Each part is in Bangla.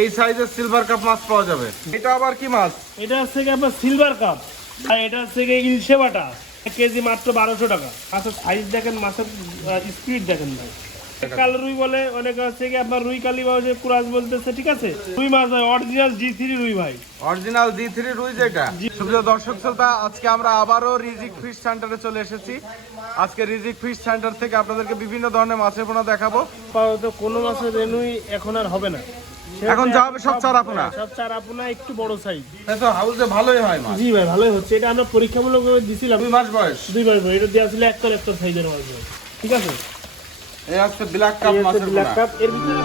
এই সাইজের সিলভার কাপ মাছ পাওয়া যাবে। এটা আবার কি মাছ? এটা হচ্ছে কি আপনার সিলভার কাপ আর এটা হচ্ছে কি ইলশে বাটা। কেজি মাত্র বারোশো টাকা। মাছের সাইজ দেখেন মাছের স্পিড দেখেন ভাই। কাল রুই বলে অনেক হচ্ছে কি আপনার রুই কালি বা যে কুরাজ বলতেছে ঠিক আছে? রুই মাছ ভাই অরিজিনাল জি থ্রি রুই ভাই। অরিজিনাল জি থ্রি রুই যেটা। সুপ্রিয় দর্শক শ্রোতা আজকে আমরা আবারও রিজিক ফিশ সেন্টারে চলে এসেছি। আজকে রিজিক ফিশ সেন্টার থেকে আপনাদেরকে বিভিন্ন ধরনের মাছের পোনা দেখাবো। কোনো মাছের রেনুই এখন আর হবে না। এখন যা হবে সব। হ্যাঁ, সব একটু বড় সাইজ তো হাউসে ভালোই হয় মাছ। জি ভাই ভালোই হচ্ছে। এটা আমরা পরীক্ষামূলক দিছিলাম। দুই মাস বয়স। দুই মাস ভাই এটা দেওয়া ছিল একটা একটা সাইজের মাছ ঠিক আছে? এই হচ্ছে ব্ল্যাক কাপ মাছের পোনা cup, এর ভিতরে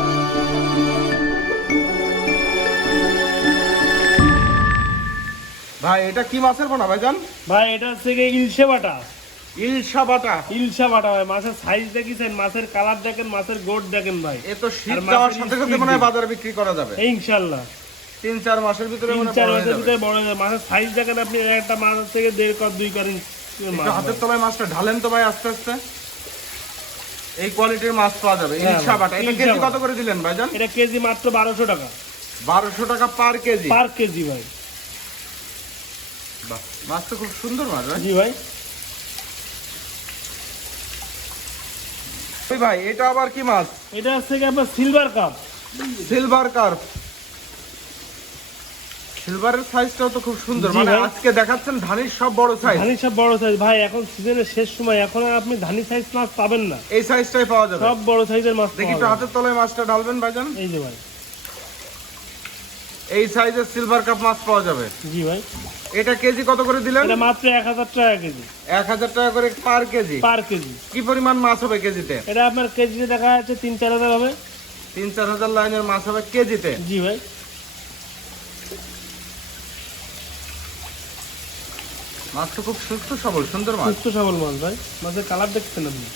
ভাই এটা কি মাছের পোনা ভাইজান? ভাই এটা হচ্ছে কি ইলশে বাটা। ইলশা বাটা। ইলশা বাটা ভাই মাছের সাইজ দেখেছেন মাছের কালার দেখেন মাছের গোট দেখেন ভাই। এ তো শীত যাওয়ার সাথে সাথে মনে হয় বাজারে বিক্রি করা যাবে। এই তিন চার মাসের ভিতরে তিন চার মাসের ভিতরে বড় হয়ে মাছের সাইজ দেখেন আপনি একটা মাছ থেকে দেড় কর দুই কর ইঞ্চি মাছ একটু হাতের তলায় মাছটা ঢালেন তো ভাই আস্তে আস্তে। এই কোয়ালিটির মাছ পাওয়া যাবে। হ্যাঁ ইলশা বাটা। এটা কেজি কত করে দিলেন ভাইজান? এটা কেজি মাত্র বারোশো টাকা। বারোশো টাকা পার কেজি। পার কেজি ভাই। বাহ, মাছ তো খুব সুন্দর মাছ ভাই। জি ভাই। ভাই এটা আবার কি মাছ? এটা হচ্ছে আপনার সিলভার কাপ সিলভার কার্প সিলভারের সাইজটাও তো খুব সুন্দর। মানে আজকে দেখাচ্ছেন ধানির সব বড় সাইজ ধানির সব বড় সাইজ ভাই এখন সিজনের শেষ সময়। এখন আর আপনি ধানি সাইজ মাছ পাবেন না। এই সাইজটাই পাওয়া যাবে। সব বড় সাইজের মাছ দেখি তো হাতের তলায় মাছটা ঢালবেন ভাইজান। এই যে ভাই। এই সাইজের সিলভার কাপ মাছ পাওয়া যাবে। জি ভাই। এটা কেজি কত করে দিলেন? এটা মাত্র এক হাজার টাকা কেজি। এক হাজার টাকা করে পার কেজি? পার কেজি। কি পরিমাণ মাছ হবে কেজিতে? এটা আপনার কেজিতে দেখা যাচ্ছে তিন চার হাজার হবে। তিন চার হাজার লাইনের মাছ হবে কেজিতে? জি ভাই। মাছ তো খুব সুস্থ সবল সুন্দর মাছ। সুস্থ সবল মাছ ভাই। মাছের কালার দেখছেন আপনি?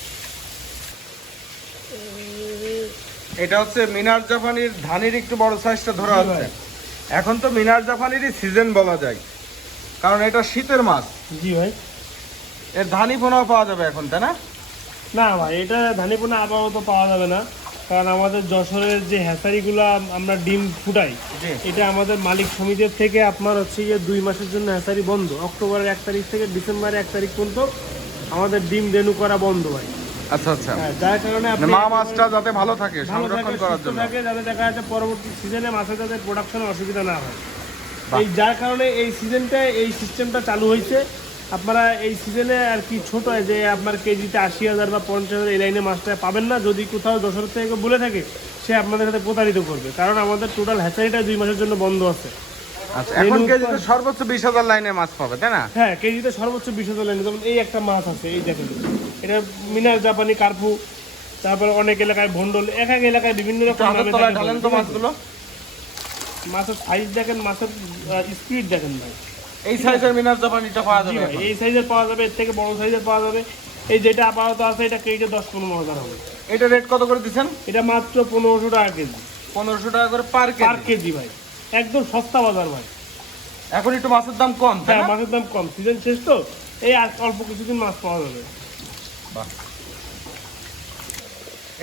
এটা হচ্ছে মিনার জাপানির ধানের একটু বড় সাইজটা ধরা হচ্ছে। ভাই। এখন তো মিনার জাপানিরই সিজন বলা যায়। কারণ এটা শীতের মাছ জি ভাই। এর ধানি পোনাও পাওয়া যাবে এখন তাই না? না ভাই এটা ধানিপোনা আপাতত পাওয়া যাবে না। কারণ আমাদের যশোরের যে হ্যাচারিগুলো আমরা ডিম ফুটাই এটা আমাদের মালিক সমিতির থেকে আপনার হচ্ছে গিয়ে দুই মাসের জন্য হ্যাচারি বন্ধ। অক্টোবরের এক তারিখ থেকে ডিসেম্বরের এক তারিখ পর্যন্ত আমাদের ডিম রেনু করা বন্ধ ভাই। আচ্ছা আচ্ছা। হ্যাঁ, যার কারণে মানে আপনি মা মাছটা যাতে ভালো থাকে সংরক্ষণ করার জন্য। থাকে যাতে দেখা যাচ্ছে পরবর্তী সিজনে মাছের যাতে প্রোডাকশনে অসুবিধা না হয়। এই যার কারণে এই সিজনটা এই সিস্টেমটা চালু হয়েছে। আপনারা এই সিজনে আর কি ছোট যে আপনার কেজিতে আশি হাজার বা পঞ্চাশ হাজার এই লাইনে মাছটা পাবেন না। যদি কোথাও দশর থেকে বলে থাকে সে আপনাদের সাথে প্রতারিত করবে। কারণ আমাদের টোটাল হ্যাচারিটা দুই মাসের জন্য বন্ধ আছে। আচ্ছা এখন কেজিতে সর্বোচ্চ বিশ হাজার লাইনের মাছ পাবে তাই না? হ্যাঁ কেজিতে সর্বোচ্চ বিশ হাজার লাইনে যেমন এই একটা মাছ আছে এই দেখেন। এটা মিনার জাপানি কার্পু তারপরে অনেক এলাকায় ভন্ডল এক এক এলাকায় বিভিন্ন রকম হাতের নামে তলায় থাকে ঢালেন তো মাছগুলো। মাছের সাইজ দেখেন মাছের স্পিড দেখেন ভাই। এই সাইজের মিনার জাপানিটা পাওয়া যাবে এই সাইজের পাওয়া যাবে এর থেকে বড় সাইজের পাওয়া যাবে। এই যেটা আপাতত আছে এটা কেজিতে দশ পনেরো হাজার হবে। এটা রেট কত করে দিচ্ছেন? এটা মাত্র পনেরোশো টাকা কেজি। পনেরোশো টাকা করে পার পার কেজি। কেজি ভাই। একদম সস্তা বাজার ভাই। এখন একটু মাছের দাম কম হ্যাঁ মাছের দাম কম। সিজন শেষ তো এই আর অল্প কিছুদিন মাছ পাওয়া যাবে।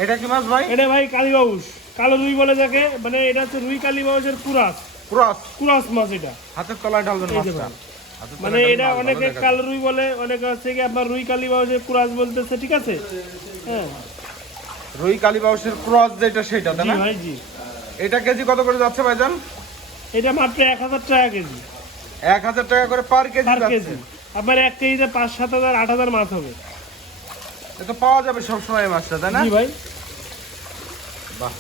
এটা কি মাছ ভাই? এটা ভাই কালীবাউস কালো রুই বলে যাকে মানে এটা হচ্ছে রুই কালীবাউসের কুরাস। ক্রস? কুরাস মাছ এটা। হাতের তলায় ঢালবেন মাছটা। মানে এটা অনেকে কালো রুই বলে অনেকে হচ্ছে কি আপনার রুই কালীবাউসের কুরাস বলতেছে ঠিক আছে? হ্যাঁ। রুই কালীবাউসের ক্রস যেটা সেটা তাই না? ভাই জি। এটা কেজি কত করে যাচ্ছে ভাইজান? এটা মাত্র এক হাজার টাকা কেজি। এক হাজার টাকা করে পার কেজি পার কেজি। আপনার এক কেজিতে পাঁচ সাত হাজার আট হাজার মাছ হবে। এটা পাওয়া যাবে সবসময় মাছটা তাই না? ভাই। বাহ।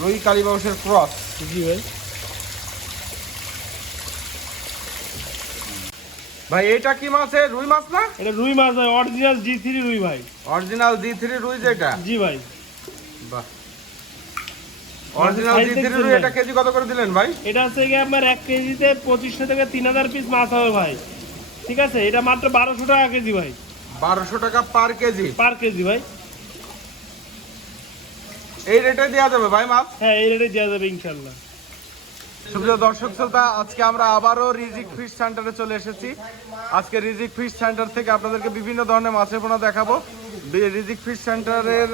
রুই কালীবাউসের ক্রস। জি ভাই। ভাই এটা কি মাছ এ? রুই মাছ না? এটা রুই মাছ ভাই অরিজিনাল জি থ্রি রুই ভাই। অরিজিনাল জি থ্রি রুই যেটা? জি ভাই। বাহ। অরিজিনাল size জি থ্রি দেখছেন রুই ভাই? এটা কেজি কত করে দিলেন ভাই? এটা হচ্ছে কি আপনার এক কেজিতে পঁচিশশো থেকে তিন হাজার পিস মাছ হবে ভাই। ঠিক আছে? এটা মাত্র বারোশো টাকা কেজি ভাই। বারোশো টাকা পার কেজি? পার কেজি ভাই। এই রেটে দেওয়া যাবে ভাই মাছ? হ্যাঁ এই রেটে দেওয়া যাবে ইনশাল্লাহ। সুপ্রিয় দর্শক শ্রোতা আজকে আমরা আবারও রিজিক ফিশ সেন্টারে চলে এসেছি। আজকে রিজিক ফিশ সেন্টার থেকে আপনাদেরকে বিভিন্ন ধরনের মাছের পোনা দেখাবো। রিজিক ফিশ সেন্টারের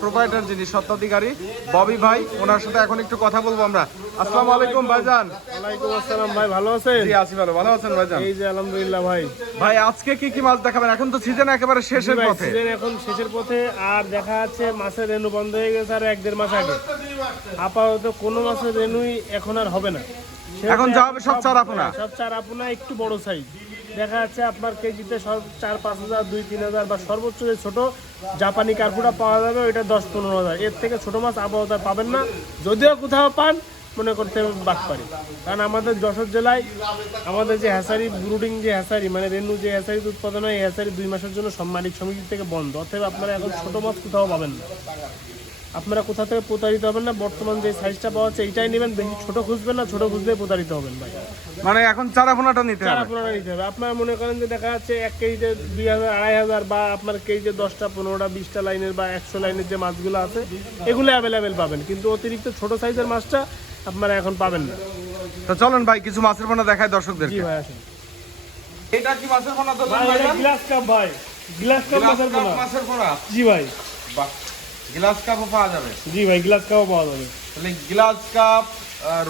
প্রোভাইডার যিনি সত্ত্বাধিকারী ববি ভাই ওনার সাথে এখন একটু কথা বলব আমরা। আসসালামু আলাইকুম ভাইজান। ওয়ালাইকুম আসসালাম ভাই ভালো আছেন? জি আসি ভালো। ভালো আছেন ভাইজান? এই যে আলহামদুলিল্লাহ ভাই। ভাই আজকে কি কি মাছ দেখাবেন? এখন তো সিজন একেবারে শেষের পথে। সিজন এখন শেষের পথে আর দেখা যাচ্ছে মাছের রেনু বন্ধ হয়ে গেছে আর এক দেড় মাস আগে। আপাতত কোনো মাছের রেনুই এখন আর হবে না। এখন যা হবে সব চার আপনা। হ্যাঁ, সব চার আপনা একটু বড় সাইজ দেখা যাচ্ছে আপনার কেজিতে সব চার পাঁচ হাজার দুই তিন হাজার বা সর্বোচ্চ যে ছোটো জাপানি কার্পুটা পাওয়া যাবে ওইটা দশ পনেরো হাজার। এর থেকে ছোটো মাছ আবহাওয়া পাবেন না। যদিও কোথাও পান মনে করতে বাদ পারি। কারণ আমাদের যশোর জেলায় আমাদের যে হ্যাসারি ব্রুডিং যে হ্যাসারি মানে রেনু যে হ্যাসারি উৎপাদন হয় এই হ্যাসারি দুই মাসের জন্য সম্মানিক সমিতি থেকে বন্ধ। অতএব আপনারা এখন ছোট মাছ কোথাও পাবেন না। আপনারা কোথা থেকে প্রতারিত হবেন না? বর্তমান যে সাইজটা পাওয়া যাচ্ছে এইটাই নেবেন। বেশি ছোট খুঁজবেন না ছোট খুঁজলে প্রতারিত হবেন ভাই। মানে এখন চারা পোনাটা নিতে চারা পুরোটা নিতে হবে। আপনার মনে করেন যে দেখা যাচ্ছে এক কেজিতে দুই হাজার আড়াই হাজার বা আপনার কেজিতে দশটা পনেরোটা বিশটা লাইনের বা একশো লাইনের যে মাছগুলো আছে এগুলো অ্যাভেলেবেল পাবেন। কিন্তু অতিরিক্ত ছোট সাইজের মাছটা আপনারা এখন পাবেন না। তো চলেন ভাই কিছু মাছের পোনা দেখায় জি দর্শকদেরকে ভাই আসেন। এটা কি মাছের পোনা তো ভাই গ্লাস কাপ ভাই? গ্লাস কাপ মাছের পোনা। মাছের পোনা? জি ভাই। বাহ গ্লাস কাপও পাওয়া যাবে। জি ভাই গ্লাস কাপও পাওয়া যাবে। তাহলে গ্লাস কাপ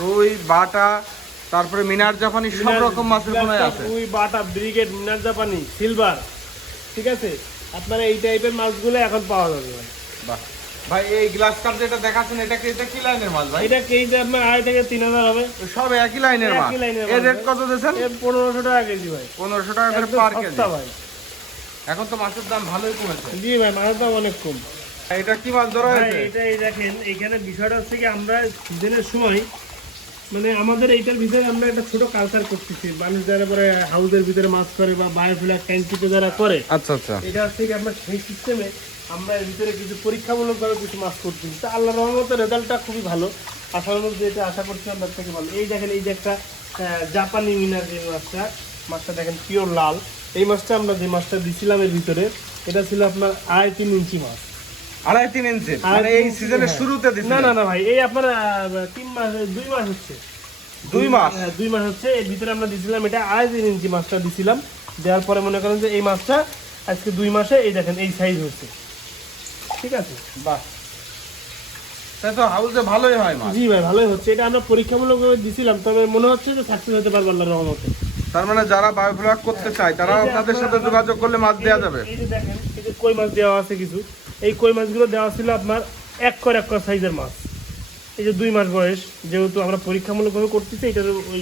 রুই বাটা তারপরে মিনার জাপানি সব রকম মাছের আছে। রুই বাটা ব্রিগেড মিনার জাপানি সিলভার ঠিক আছে? আপনারা এই টাইপের মাছগুলো এখন পাওয়া যাবে ভাই। বাহ। ভাই এই গ্লাস কাপ যেটা দেখাচ্ছেন এটা কি এটা কি লাইনের মাছ ভাই? এটা আপনার আড়াই থেকে তিন হাজার হবে। সব একই লাইনের মাছ এর রেট কত দিয়েছেন? এ পনেরোশো টাকা কেজি ভাই। পনেরোশো টাকা করে পার কেজি। ভাই। এখন তো মাছের দাম ভালোই কমেছে। জি ভাই মাছের দাম অনেক কম। এটা কি মাছ ধরা হয়েছে? এটা এই দেখেন এখানে বিষয়টা হচ্ছে কি আমরা সিজনের সময় মানে আমাদের এইটার ভিতরে আমরা একটা ছোট কালচার করতেছি। মানুষ যারা পরে হাউসের ভিতরে মাছ করে বা বায়োফিলার ট্যাঙ্কিতে যারা করে আচ্ছা আচ্ছা। এটা হচ্ছে কি আমরা সেই সিস্টেমে আমরা এর ভিতরে কিছু পরীক্ষামূলকভাবে কিছু মাছ করতেছি তা আল্লাহ রহমতের রেজাল্টটা খুবই ভালো। আশার মধ্যে যেটা আশা করছি আমরা তার থেকে ভালো। এই দেখেন এই যে একটা জাপানি মিনার যে মাছটা মাছটা দেখেন পিওর লাল। এই মাছটা আমরা যে মাছটা দিছিলাম এর ভিতরে এটা ছিল আপনার আড়াই তিন ইঞ্চি মাছ। আড়াই তিন ইঞ্চি? মানে এই সিজনের হ্যাঁ। শুরুতে না না না ভাই এই আপনার তিন মাস দুই মাস হচ্ছে। দুই মাস? হ্যাঁ, দুই মাস হচ্ছে। এর ভিতরে আমরা দিছিলাম এটা আড়াই তিন ইঞ্চি মাছটা দিছিলাম। দেওয়ার পরে মনে করেন যে এই মাছটা আজকে দুই মাসে এই দেখেন এই সাইজ হচ্ছে। ঠিক আছে? বাহ। তাই তো হাউসে ভালোই হয় মাছ। জি ভাই ভালোই হচ্ছে। এটা আমরা পরীক্ষামূলকভাবে দিছিলাম তবে মনে হচ্ছে যে সাকসেস হতে পারব আল্লাহর রহমতে। তার মানে যারা বায়োফ্লাক করতে চায় তারা আপনাদের সাথে যোগাযোগ করলে মাছ দেওয়া যাবে। এই যে দেখেন এই যে কই মাছ দেওয়া আছে কিছু। এই কই মাছগুলো দেওয়া ছিল আপনার এক কর এক কর সাইজের মাছ। এই যে দুই মাস বয়স যেহেতু আমরা পরীক্ষামূলকভাবে করতেছি এটার ওই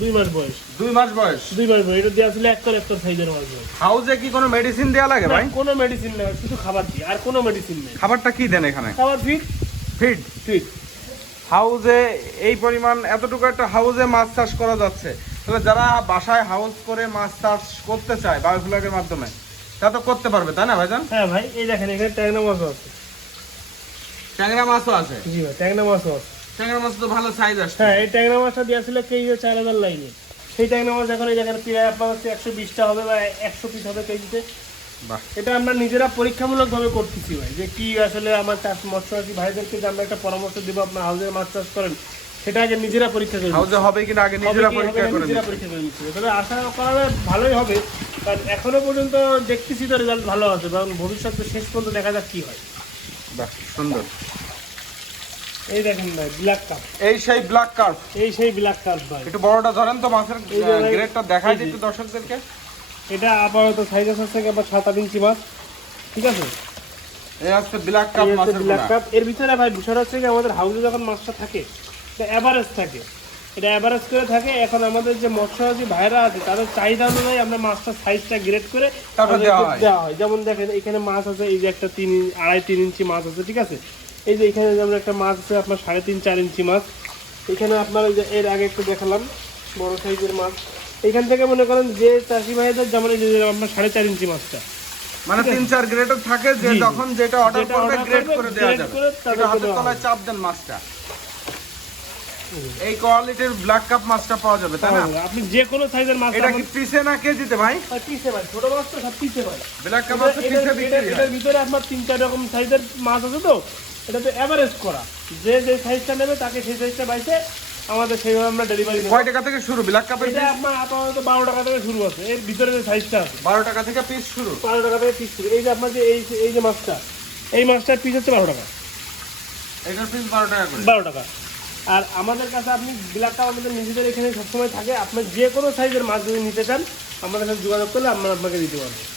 দুই মাস বয়স। দুই মাস বয়স? দুই মাস বয়স এটা দেওয়া ছিল এক কর এক কর সাইজের মাছ বয়স। হাউসে কি কোনো মেডিসিন দেওয়া লাগে ভাই? কোনো মেডিসিন নেই শুধু খাবার দিই আর কোনো মেডিসিন নেই। খাবারটা কি দেন এখানে? খাবার ফিট ফিড ফিট হাউসে এই পরিমাণ এতটুকু একটা হাউসে মাছ চাষ করা যাচ্ছে। তাহলে যারা বাসায় হাউস করে মাছ চাষ করতে চায় বায়োফ্লাগের মাধ্যমে তা তো করতে পারবে তাই না ভাইজান? হ্যাঁ ভাই এই দেখেন এখানে ট্যাংরা মাছও আছে। ট্যাংরা মাছও আছে। জি ভাই ট্যাংরা মাছও আছে। ট্যাংরা মাছ তো ভালো সাইজ আসছে। হ্যাঁ এই ট্যাংরা মাছটা দেওয়া ছিল কেজিতে চার হাজার লাইনে। সেই ট্যাংরা মাছ এখন এই দেখেন প্রায় আপনার হচ্ছে একশো বিশটা হবে বা একশো পিস হবে কেজিতে। বাহ। এটা আমরা নিজেরা পরীক্ষামূলকভাবে করতেছি ভাই যে কি আসলে আমার চাষ মৎস্যচাষী ভাইদেরকে যে আমরা একটা পরামর্শ দেবো আপনার হাউসের মাছ চাষ করেন সেটা আগে নিজেরা পরীক্ষা করে হাউসে হবে কিনা আগে নিজেরা পরীক্ষা করে নিজেরা পরীক্ষা করে নিচ্ছি। তবে আশা করা ভালোই হবে কারণ এখনও পর্যন্ত দেখতেছি তো রেজাল্ট ভালো আছে কারণ ভবিষ্যতে শেষ পর্যন্ত দেখা যাক কি হয়। বাহ সুন্দর। এই দেখেন ভাই ব্ল্যাক কাপ এই সেই ব্ল্যাক কার্ভ এই সেই ব্ল্যাক কাপ ভাই। একটু বড়টা ধরেন তো মাছের যে গ্রেডটা দেখাই দিতে দর্শকদেরকে। এটা আপাতত সাইজ আছে থেকে আবার সাত আট ইঞ্চি মাছ। ঠিক আছে? এই আছে ব্ল্যাক কাপ মাছের ব্ল্যাক পোনা। এর ভিতরে ভাই বিষয়টা হচ্ছে কি আমাদের হাউসে যখন মাছটা থাকে এটা অ্যাভারেজ থাকে। এটা অ্যাভারেজ করে থাকে। এখন আমাদের যে মৎস্যজীবী ভাইরা আছে তাদের চাহিদা অনুযায়ী আমরা মাছটার সাইজটা গ্রেড করে তারপর দেওয়া হয়। যেমন দেখেন এখানে মাছ আছে এই যে একটা তিন আড়াই তিন ইঞ্চি মাছ আছে ঠিক আছে? এই যে এখানে যেমন একটা মাছ আছে আপনার সাড়ে তিন চার ইঞ্চি মাছ। এখানে আপনার ওই যে এর আগে একটু দেখালাম বড় সাইজের মাছ। এখান থেকে মনে করেন যে চাষি ভাইদের যেমন এই যে আপনার সাড়ে চার ইঞ্চি মাছটা। মানে তিন চার গ্রেডের থাকে যে। যখন যেটা অর্ডার করবে গ্রেড করে দেওয়া যাবে। হাতের তলায় চাপ দেন মাছটা। এই কোয়ালিটির ব্ল্যাক কাপ মাছটা পাওয়া যাবে তাই না? আপনি যে কোন সাইজের মাছ এটা কি পিসে না কেজিতে ভাই? হ্যাঁ, পিসে ভাই ছোট মাছ তো সব পিসে ভাই। ব্ল্যাক কাপ মাছ পিসে বিক্রি এর ভিতরে আপনার তিন চার রকম সাইজের মাছ আছে তো এটা তো এভারেজ করা। যে যে সাইজটা নেবে তাকে সেই সাইজটা বাইছে আমাদের সেইভাবে আমরা ডেলিভারি কয় টাকা থেকে শুরু? ব্ল্যাক কাপের এটা আপনার আপাতত বারো টাকা থেকে শুরু আছে। এর ভিতরে যে সাইজটা আছে। বারো টাকা থেকে পিস শুরু? বারো টাকা থেকে পিস শুরু। এই যে আপনার যে এই এই যে মাছটা এই মাছটার পিস হচ্ছে বারো টাকা। এটার পিস বারো টাকা করে। 12 টাকা। আর আমাদের কাছে আপনি ব্ল্যাকটাও আমাদের নিজেদের এখানে সবসময় থাকে। আপনি যে কোনো সাইজের মাছ যদি নিতে চান, আমাদের সাথে যোগাযোগ করলে আমরা আপনাকে দিতে পারব।